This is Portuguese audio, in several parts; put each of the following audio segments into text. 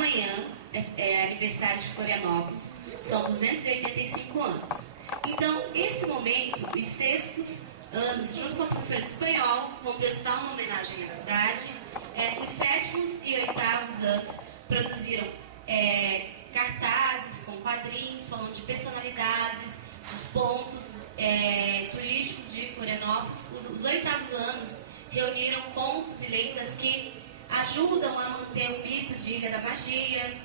amanhã é aniversário de Florianópolis, são 285 anos. Então, esse momento, os sextos anos, junto com a professora de espanhol, vão prestar uma homenagem à cidade. Os sétimos e oitavos anos produziram cartazes com quadrinhos, falando de personalidades, dos pontos turísticos de Florianópolis. Os oitavos anos reuniram contos e lendas que ajudam a manter o mito de Ilha da Magia,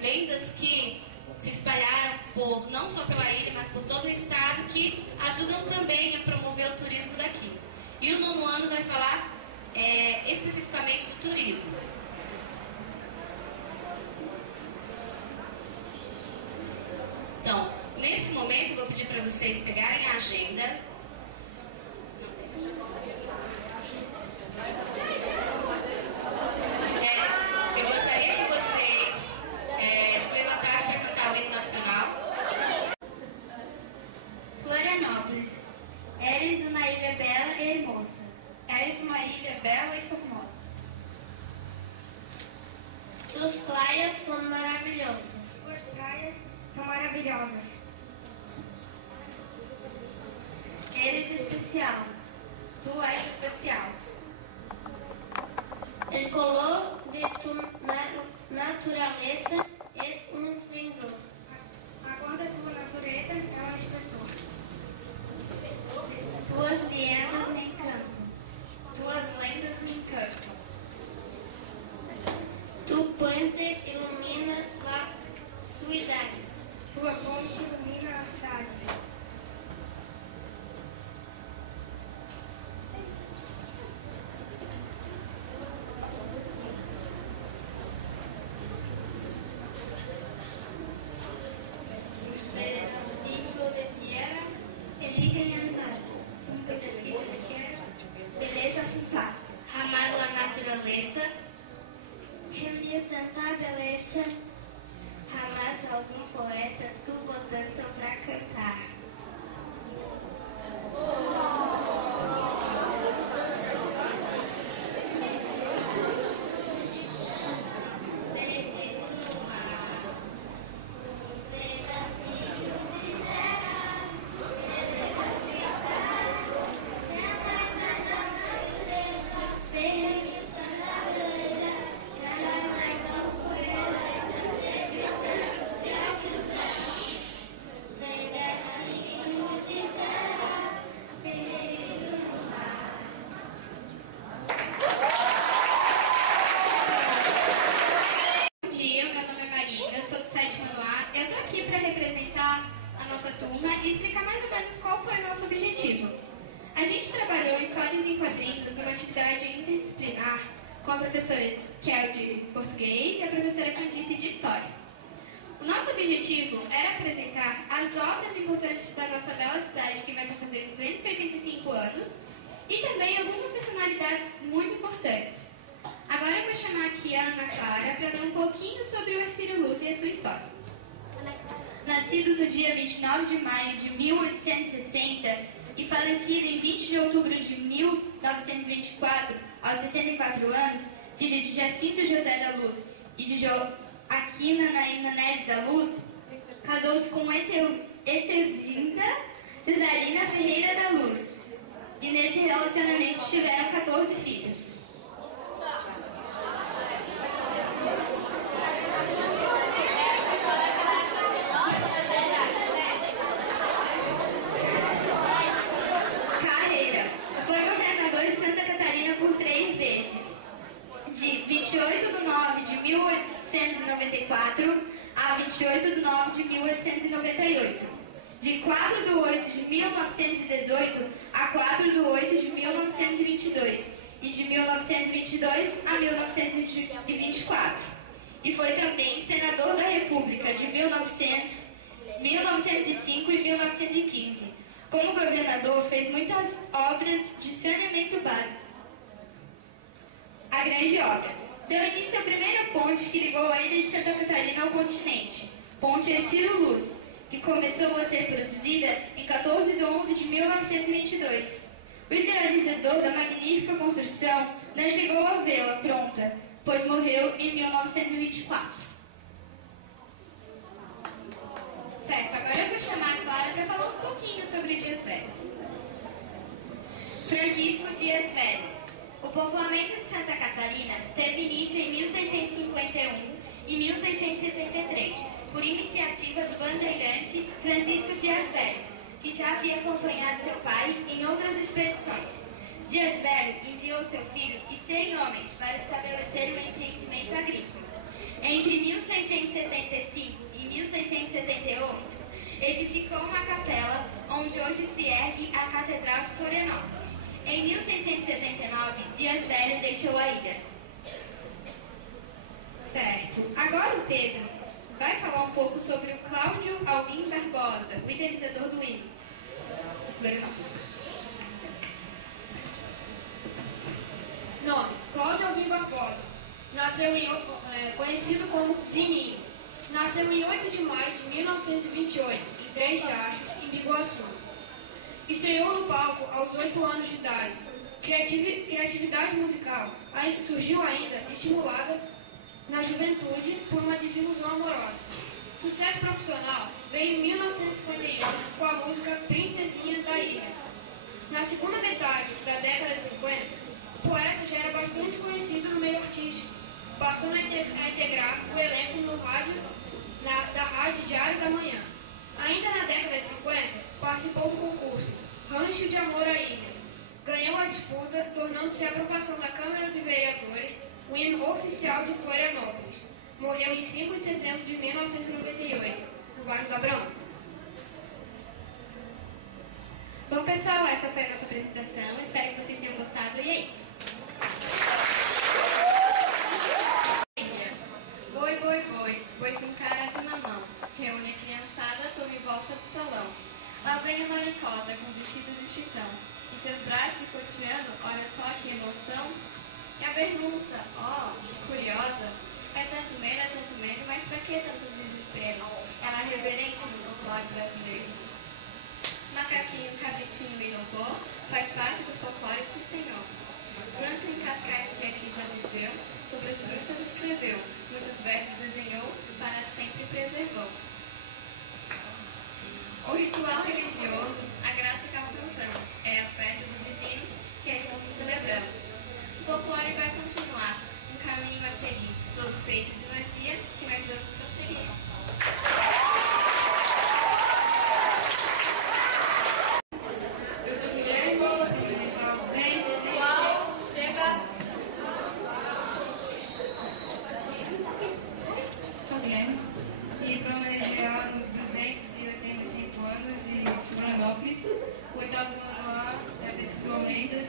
lendas que se espalharam não só pela ilha, mas por todo o estado, que ajudam também a promover o turismo daqui. E o nono ano vai falar especificamente do turismo. Então, nesse momento, eu vou pedir para vocês pegarem a agenda. Eu gostaria que vocês se levantassem para cantar o hino nacional. Florianópolis, eres uma ilha bela e hermosa. Eres uma ilha bela e formosa. Tus praias são maravilhosas. Suas praias são maravilhosas. Eres especial. Tu és especial. El color de tu naturaleza es un esplendor. A cor da tua natureza é um esplendor. Tuas lendas me encantam. Tuas lendas me encantam. Tu puente ilumina a cidade. Tua ponte ilumina a cidade. Pedacinho de tierra, rica em animais. Um pedacinho de tierra, Beleza sin paz. Jamás a natureza Reuniu tanta beleza, jamais algum poeta tuvo tanto pra cantar. E explicar mais ou menos qual foi o nosso objetivo. A gente trabalhou histórias em quadrinhos numa atividade interdisciplinar com a professora Kel de português e a professora Candice de história. O nosso objetivo era apresentar as obras importantes da nossa bela cidade, que vai fazer 285 anos, e também algumas personalidades muito importantes. Agora eu vou chamar aqui a Ana Clara para dar um pouquinho sobre o Hercílio Luz e a sua história. Nascido no dia 29 de maio de 1860 e falecido em 20 de outubro de 1924, aos 64 anos, filho de Jacinto José da Luz e de Joaquina Naina Neves da Luz, casou-se com Etelvinda Cesarina Ferreira da Luz, e nesse relacionamento tiveram 14 filhos. De 28 de 9 de 1894 a 28 de 9 de 1898. De 4 de 8 de 1918 a 4 de 8 de 1922. E de 1922 a 1924. E foi também senador da República de 1905 e 1915. Como governador, fez muitas obras de saneamento básico. A grande obra. Deu início à primeira ponte que ligou a ilha de Santa Catarina ao continente, Ponte Hercílio Luz, que começou a ser produzida em 14 de 11 de 1922. O idealizador da magnífica construção não chegou a vê-la pronta, pois morreu em 1924. Certo, agora eu vou chamar a Clara para falar um pouquinho sobre Dias Velhos. Francisco Dias Velho. O povoamento de Santa Catarina teve início em 1651 e 1673, por iniciativa do bandeirante Francisco Dias Velho, que já havia acompanhado seu pai em outras expedições. Dias Velho enviou seu filho e 100 homens para estabelecer um empreendimento agrícola. Entre 1675 e 1678, edificou uma capela onde hoje se ergue a Catedral de Florianópolis. Em 1679, Dias Velho deixou a ilha. Certo. Agora o Pedro vai falar um pouco sobre o Cláudio Alvim Barbosa, o idealizador do hino. Nome: Cláudio Alvim Barbosa. Nasceu conhecido como Zininho. Nasceu em 8 de maio de 1928, em Três Riachos, em Biguaçu. Estreou no palco aos 8 anos de idade. Criatividade musical surgiu ainda estimulada na juventude por uma desilusão amorosa. Sucesso profissional veio em 1951 com a música Princesinha da Ilha. Na segunda metade da década de 50, o poeta já era bastante conhecido no meio artístico, passando a integrar o elenco no rádio, da Rádio Diário da Manhã. Ainda na década de 50, participou do concurso Rancho de Amor à Ilha. Ganhou a disputa, tornando-se a aprovação da Câmara de Vereadores o hino oficial de Florianópolis. Morreu em 5 de setembro de 1998, no bairro da Brão. Bom, pessoal, essa foi a nossa apresentação. Espero que vocês tenham gostado e é isso. Boi com cara de mamão. Reúne a criançada, toma em volta do salão. Lá vem a maricosa com vestido de chitão. Em seus braços de cotidiano, olha só que emoção. E a bermuça, curiosa. É tanto medo, mas pra que tanto desespero? Ela é reverente no folclore brasileiro. Macaquinho, cabritinho e robô faz parte do folclore, sim senhor. Branco em Cascais, que aqui já viveu, sobre as bruxas escreveu, muitos versos desenhou, para sempre preservou. O ritual religioso, a graça que alcançamos, é a festa do divino que é juntos celebramos. O folclore vai continuar, um caminho a seguir, todo feito de magia que nós vamos prosseguir. O oitavo ano lá pesquisou lendas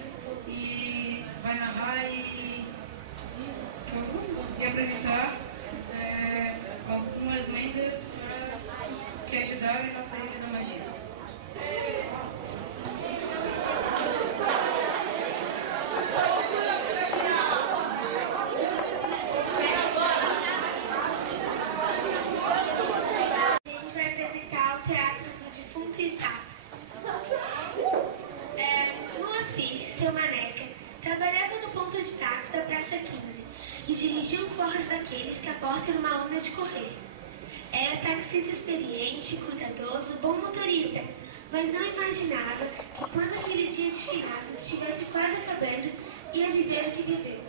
e vai narrar e apresentar algumas lendas que ajudaram na saída da magia. E dirigiu o Forte daqueles que aportam numa onda de correr. Era taxista experiente, cuidadoso, bom motorista, mas não imaginava que quando aquele dia de finados estivesse quase acabando, ia viver o que viveu.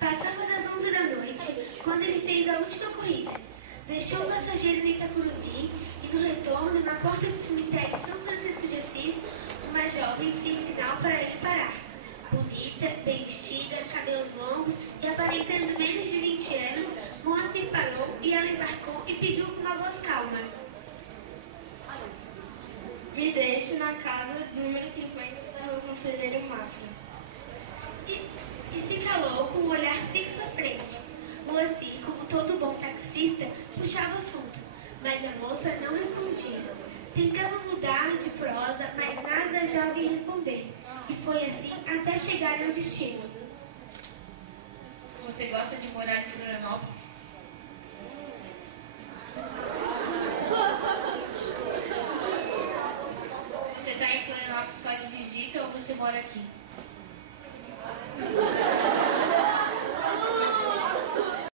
Passava das 11 da noite, quando ele fez a última corrida. Deixou o passageiro em Itacurumi e no retorno, na porta do cemitério São Francisco de Assis, uma jovem fez sinal para ele parar. Bonita, bem vestida, cabelos longos e aparentando menos de 20 anos, Moacir parou e ela embarcou e pediu com uma voz calma: Me deixe na casa número 50 da Rua Conselheiro Mafra. E se calou com um olhar fixo à frente. Moacir, como todo bom taxista, puxava o assunto, mas a moça não respondia. Tentava mudar de prosa, mas nada da jovem responder. E foi assim até chegar ao destino. Você gosta de morar em Florianópolis? Você está em Florianópolis só de visita ou você você mora aqui.